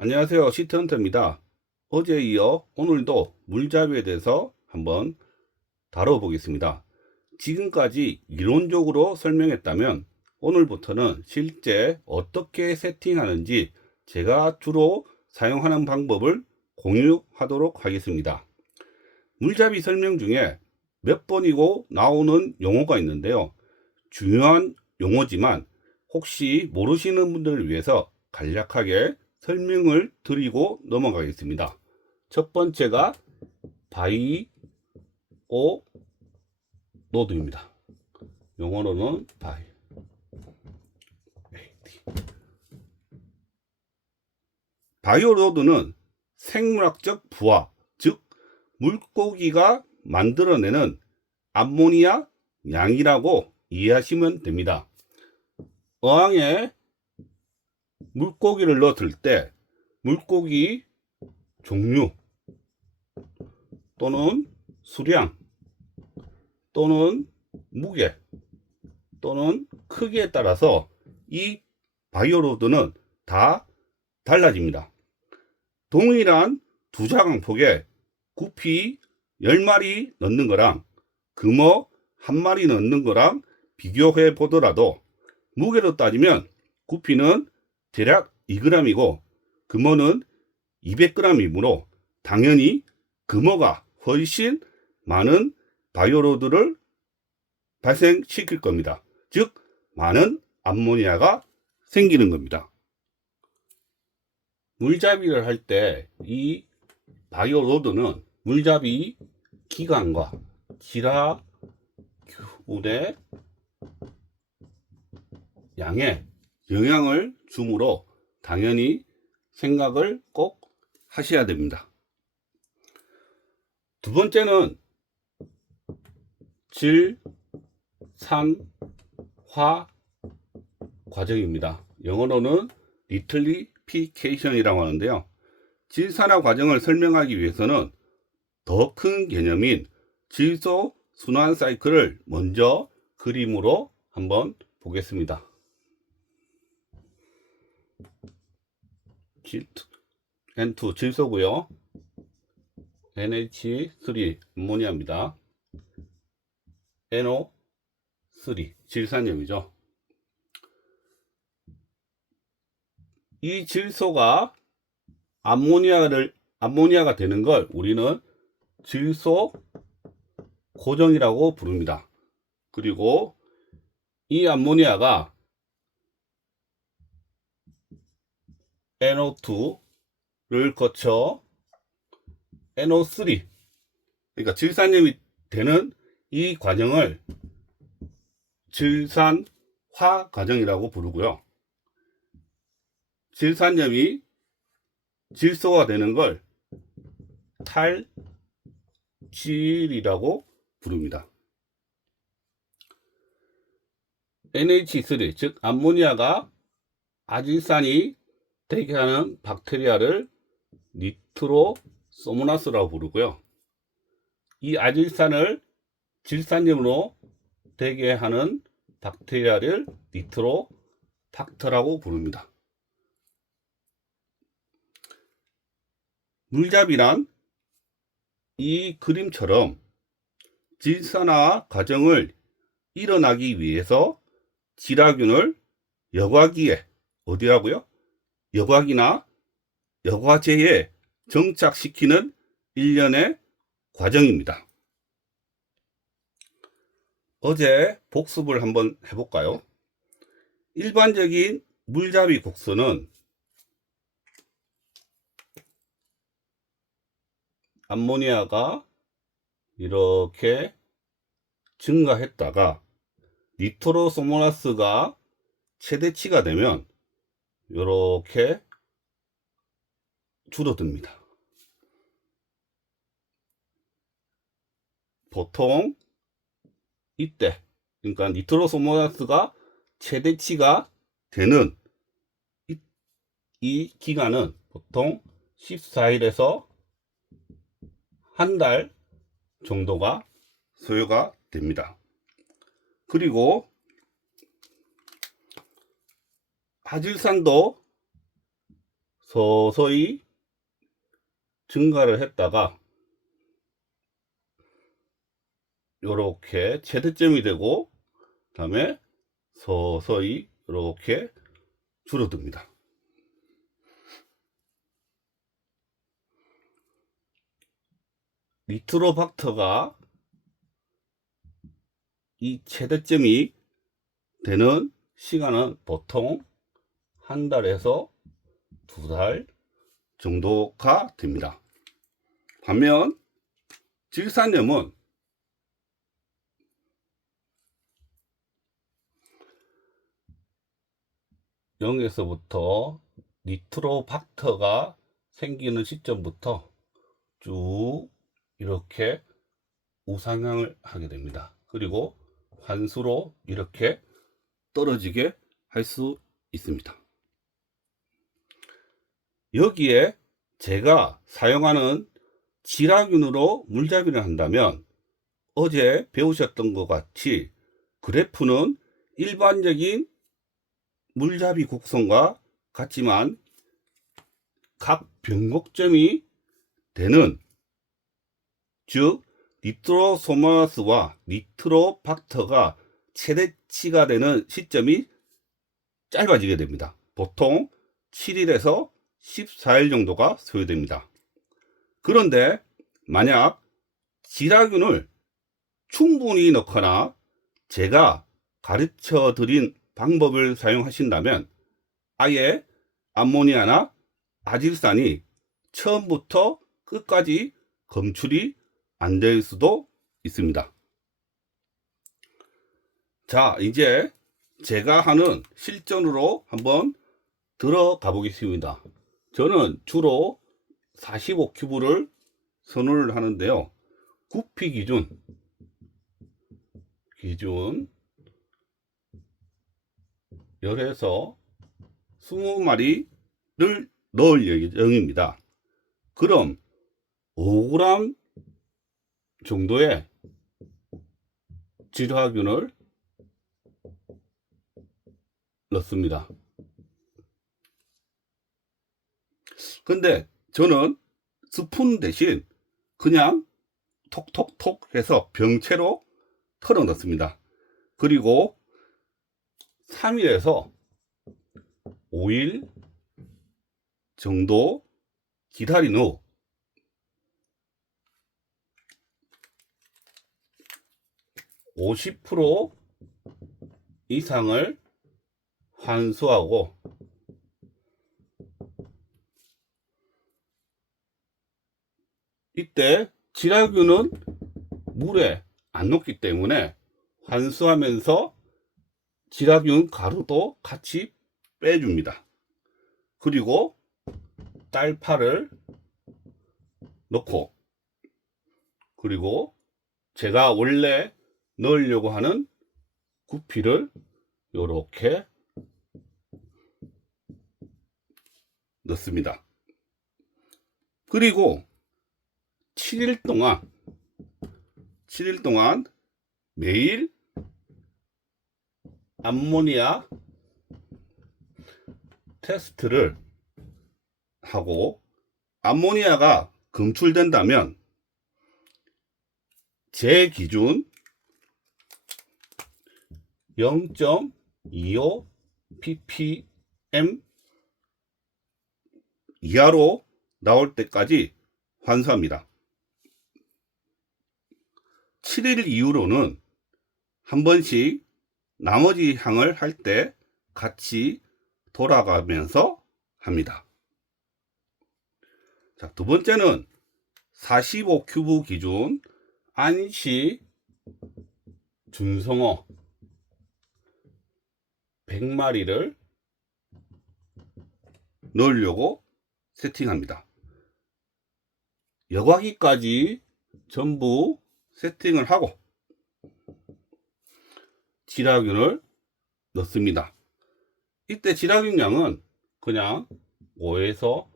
안녕하세요. 시트헌터입니다. 어제에 이어 오늘도 물잡이에 대해서 한번 다뤄보겠습니다. 지금까지 이론적으로 설명했다면 오늘부터는 실제 어떻게 세팅하는지 제가 주로 사용하는 방법을 공유하도록 하겠습니다. 물잡이 설명 중에 몇 번이고 나오는 용어가 있는데요. 중요한 용어지만 혹시 모르시는 분들을 위해서 간략하게 설명을 드리고 넘어가겠습니다. 첫 번째가 바이오 로드입니다. 영어로는 바이오 로드는 생물학적 부하, 즉 물고기가 만들어내는 암모니아 양이라고 이해하시면 됩니다. 어항에 물고기를 넣었을 때 물고기 종류 또는 수량 또는 무게 또는 크기에 따라서 이 바이오로드는 다 달라집니다. 동일한 두자강폭에 구피 10마리 넣는 거랑 금어 1마리 넣는 거랑 비교해 보더라도 무게로 따지면 구피는 대략 2g이고 금어는 200g이므로 당연히 금어가 훨씬 많은 바이오로드를 발생시킬 겁니다. 즉 많은 암모니아가 생기는 겁니다. 물잡이를 할 때 이 바이오로드는 물잡이 기관과 지라균의 양에 영향을 주므로 당연히 생각을 꼭 하셔야 됩니다. 두 번째는 질산화 과정입니다. 영어로는 리틀리피케이션이라고 하는데요. 질산화 과정을 설명하기 위해서는 더 큰 개념인 질소 순환 사이클을 먼저 그림으로 한번 보겠습니다. N2 질소고요. NH3 암모니아입니다. NO3 질산염이죠. 이 질소가 암모니아가 되는 걸 우리는 질소 고정이라고 부릅니다. 그리고 이 암모니아가 NO2를 거쳐 NO3, 그러니까 질산염이 되는 이 과정을 질산화 과정이라고 부르고요. 질산염이 질소가 되는 걸 탈질이라고 부릅니다. NH3, 즉 암모니아가 아질산이 되게 하는 박테리아를 니트로소모나스라고 부르고요. 이 아질산을 질산염으로 되게 하는 박테리아를 니트로박터라고 부릅니다. 물잡이란 이 그림처럼 질산화 과정을 일어나기 위해서 지라균을 여과기에 어디라고요? 여과기나 여과제에 정착시키는 일련의 과정입니다. 어제 복습을 한번 해볼까요? 일반적인 물잡이 곡선은 암모니아가 이렇게 증가했다가 니트로소모나스가 최대치가 되면 이렇게 줄어듭니다. 보통 이때, 그러니까 니트로소모나스가 최대치가 되는 이 기간은 보통 14일에서 한 달 정도가 소요가 됩니다. 그리고 아질산도 서서히 증가를 했다가 이렇게 최대점이 되고 그다음에 서서히 이렇게 줄어듭니다. 니트로박터가 이 최대점이 되는 시간은 보통 한 달에서 두 달 정도가 됩니다. 반면 질산염은 0에서부터 니트로박터가 생기는 시점부터 쭉 이렇게 우상향을 하게 됩니다. 그리고 환수로 이렇게 떨어지게 할 수 있습니다. 여기에 제가 사용하는 지라균으로 물잡이를 한다면 어제 배우셨던 것 같이 그래프는 일반적인 물잡이 곡선과 같지만 각 변곡점이 되는, 즉 니트로소마스와 니트로박터가 최대치가 되는 시점이 짧아지게 됩니다. 보통 7일에서 14일 정도가 소요됩니다. 그런데 만약 지라균을 충분히 넣거나 제가 가르쳐 드린 방법을 사용하신다면 아예 암모니아나 아질산이 처음부터 끝까지 검출이 안 될 수도 있습니다. 자, 이제 제가 하는 실전으로 한번 들어가 보겠습니다. 저는 주로 45큐브를 선호를 하는데요. 구피 기준 10에서 20마리를 넣을 예정입니다. 그럼 5g 정도의 질화균을 넣습니다. 근데 저는 스푼 대신 그냥 톡톡톡 해서 병채로 털어 넣습니다. 그리고 3일에서 5일 정도 기다린 후 50% 이상을 환수하고 이때 지라균은 물에 안 녹기 때문에 환수하면서 지라균 가루도 같이 빼줍니다. 그리고 딸파를 넣고, 그리고 제가 원래 넣으려고 하는 구피를 이렇게 넣습니다. 그리고 7일 동안 매일 암모니아 테스트를 하고 암모니아가 검출된다면 제 기준 0.25 ppm 이하로 나올 때까지 환수합니다. 7일 이후로는 한 번씩 나머지 향을 할 때 같이 돌아가면서 합니다. 자, 두 번째는 45큐브 기준 안시 준성어 100마리를 넣으려고 세팅합니다. 여과기까지 전부 세팅을 하고 지라균을 넣습니다. 이때 지라균 양은 그냥 5에서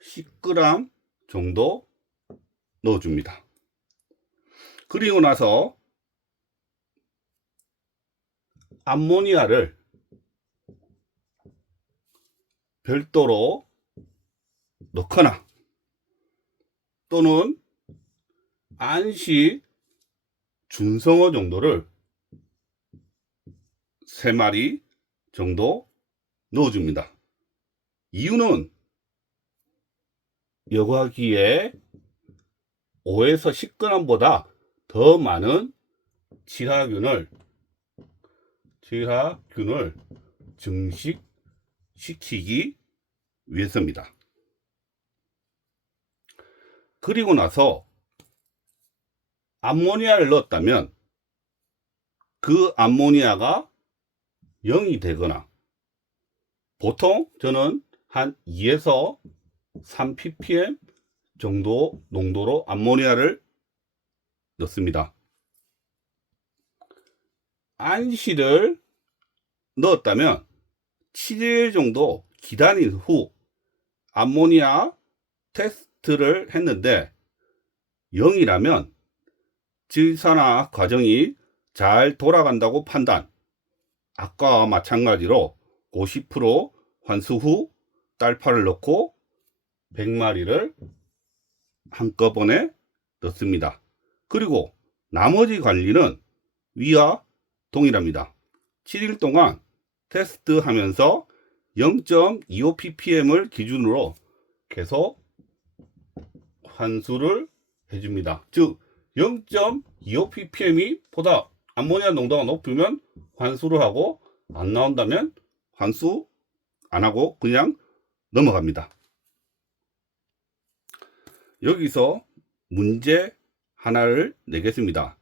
10g 정도 넣어줍니다. 그리고 나서 암모니아를 별도로 넣거나 또는 안시 준성어 정도를 3마리 정도 넣어줍니다. 이유는 여과기에 5에서 10g보다 더 많은 질화균을 증식시키기 위해서입니다. 그리고 나서 암모니아를 넣었다면 그 암모니아가 0이 되거나, 보통 저는 한 2에서 3 ppm 정도 농도로 암모니아를 넣습니다. 안시를 넣었다면 7일 정도 기다린 후 암모니아 테스트를 했는데 0이라면 질산화 과정이 잘 돌아간다고 판단. 아까와 마찬가지로 50% 환수 후 딸파를 넣고 100마리를 한꺼번에 넣습니다. 그리고 나머지 관리는 위와 동일합니다. 7일 동안 테스트하면서 0.25 ppm을 기준으로 계속 환수를 해줍니다. 즉 0.25 ppm이 보다 암모니아 농도가 높으면 환수를 하고, 안 나온다면 환수 안 하고 그냥 넘어갑니다. 여기서 문제 하나를 내겠습니다.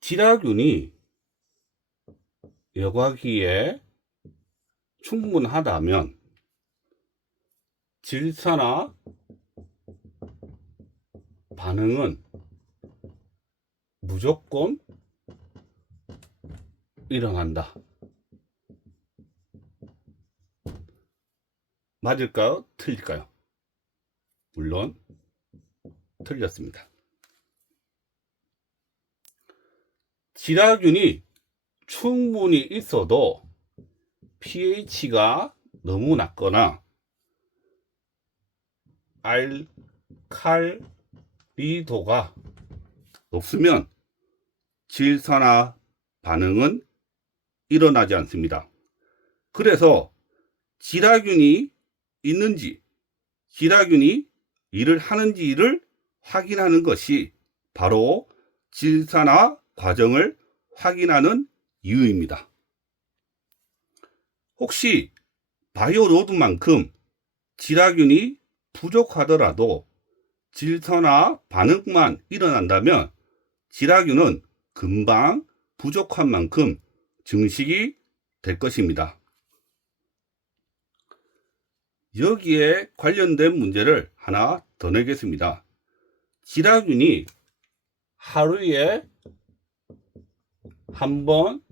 질화균이 여과기에 충분하다면 질산화 반응은 무조건 일어난다. 맞을까요? 틀릴까요? 물론 틀렸습니다. 질화균이 충분히 있어도 pH가 너무 낮거나 알칼리도가 높으면 질산화 반응은 일어나지 않습니다. 그래서 질화균이 있는지, 질화균이 일을 하는지를 확인하는 것이 바로 질산화 과정을 확인하는 이유입니다. 혹시 바이오로드만큼 질화균이 부족하더라도 질산화 반응만 일어난다면 질화균은 금방 부족한 만큼 증식이 될 것입니다. 여기에 관련된 문제를 하나 더 내겠습니다. 질화균이 하루에 한 번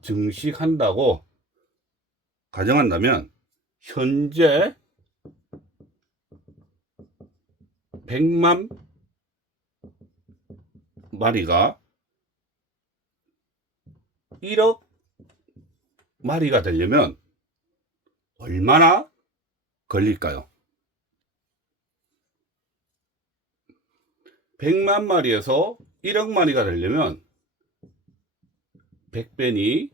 증식한다고 가정한다면 현재 100만 마리가 1억 마리가 되려면 얼마나 걸릴까요? 100만 마리에서 1억 마리가 되려면 100배니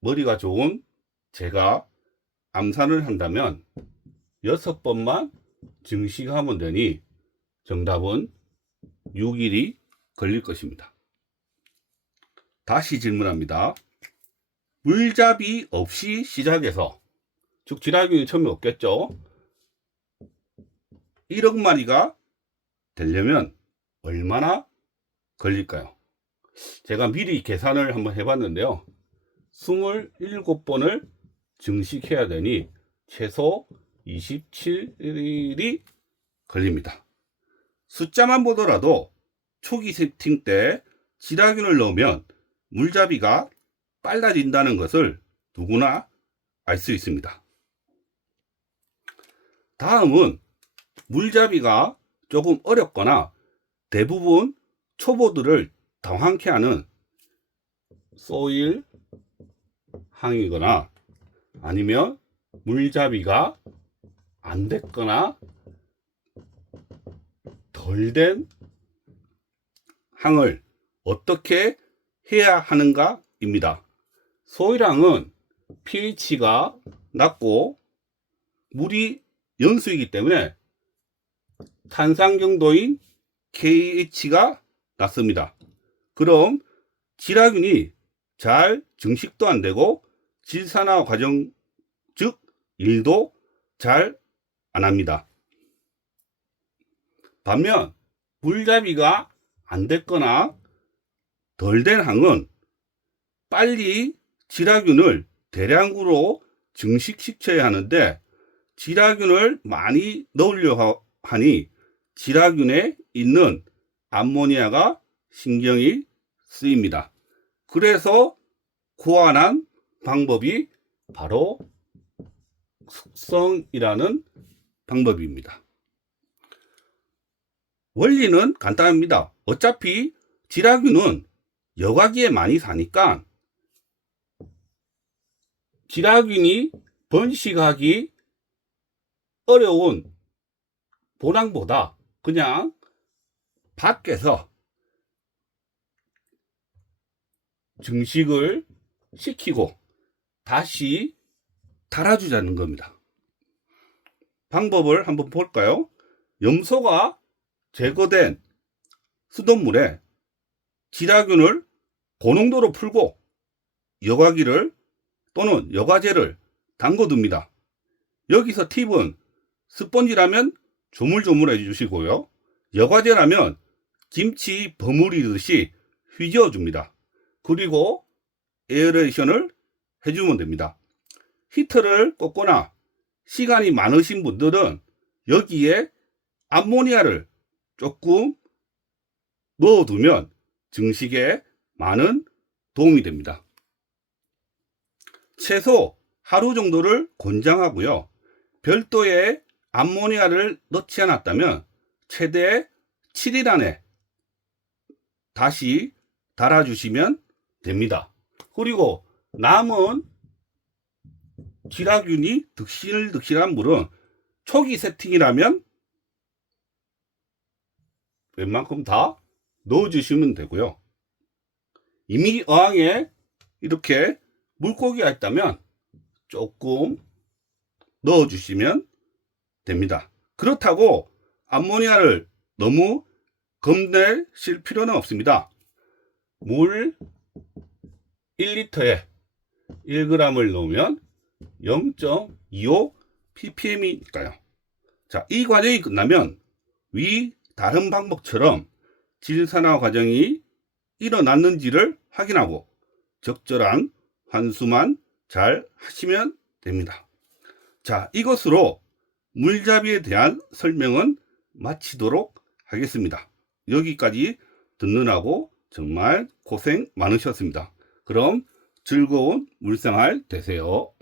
머리가 좋은 제가 암산을 한다면 6번만 증식하면 되니 정답은 6일이 걸릴 것입니다. 다시 질문합니다. 물잡이 없이 시작해서, 즉 질화균이 처음에 없겠죠. 1억 마리가 되려면 얼마나 걸릴까요? 제가 미리 계산을 한번 해봤는데요. 27번을 증식해야 되니 최소 27일이 걸립니다. 숫자만 보더라도 초기 세팅 때 질화균을 넣으면 물잡이가 빨라진다는 것을 누구나 알 수 있습니다. 다음은 물잡이가 조금 어렵거나 대부분 초보들을 당황케 하는 소일 항이거나 아니면 물잡이가 안 됐거나 덜 된 항을 어떻게 해야 하는가입니다. 소일항은 pH가 낮고 물이 연수이기 때문에 탄산 경도인 KH가 낮습니다. 그럼 질화균이 잘 증식도 안 되고 질산화 과정, 즉 일도 잘 안 합니다. 반면 물잡이가 안 됐거나 덜 된 항은 빨리 질화균을 대량으로 증식시켜야 하는데 질화균을 많이 넣으려 하니 질화균에 있는 암모니아가 신경이 쓰입니다. 그래서 고안한 방법이 바로 숙성이라는 방법입니다. 원리는 간단합니다. 어차피 질화균은 여과기에 많이 사니까 질화균이 번식하기 어려운 본항보다 그냥 밖에서 증식을 시키고 다시 달아주자는 겁니다. 방법을 한번 볼까요? 염소가 제거된 수돗물에 질화균을 고농도로 풀고 여과기를 또는 여과제를 담궈둡니다. 여기서 팁은 스펀지라면 조물조물 해주시고요. 여과제라면 김치 버무리듯이 휘저어줍니다. 그리고 에어레이션을 해주면 됩니다. 히터를 꽂거나 시간이 많으신 분들은 여기에 암모니아를 조금 넣어두면 증식에 많은 도움이 됩니다. 최소 하루 정도를 권장하고요. 별도의 암모니아를 넣지 않았다면 최대 7일 안에 다시 달아주시면 됩니다. 그리고 남은 질화균이 득실득실한 물은 초기 세팅이라면 웬만큼 다 넣어주시면 되고요. 이미 어항에 이렇게 물고기가 있다면 조금 넣어주시면 됩니다. 그렇다고 암모니아를 너무 겁내실 필요는 없습니다. 물 1리터에 1g을 넣으면 0.25 ppm이니까요. 자, 이 과정이 끝나면 위 다른 방법처럼 질산화 과정이 일어났는지를 확인하고 적절한 환수만 잘 하시면 됩니다. 자, 이것으로 물잡이에 대한 설명은 마치도록 하겠습니다. 여기까지 듣느라고 정말 고생 많으셨습니다. 그럼 즐거운 물생활 되세요.